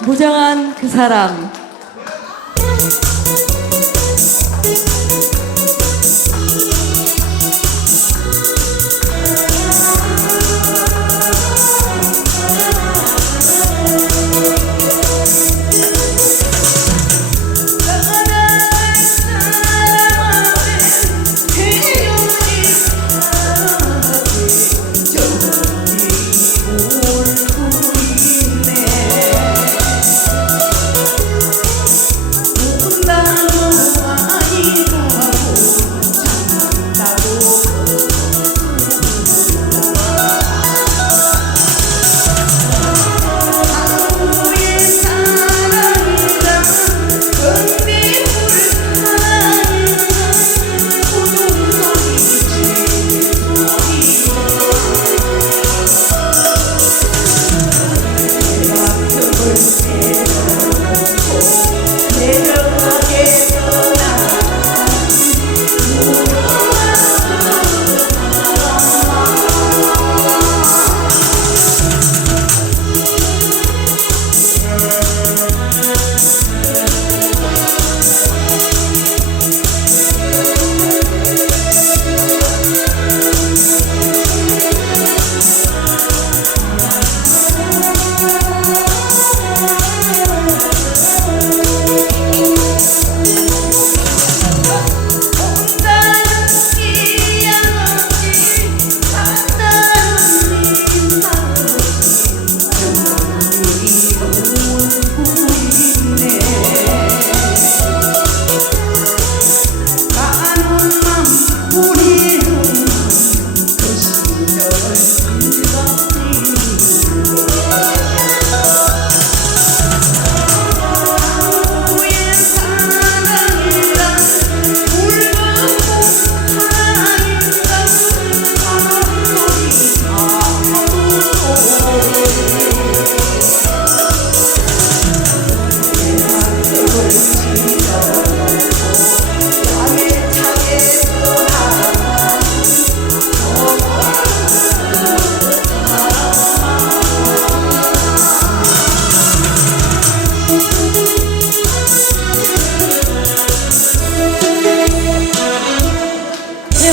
무정한 그 사람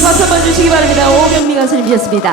박수 한번 주시기 바랍니다. 오경미 가수님이셨습니다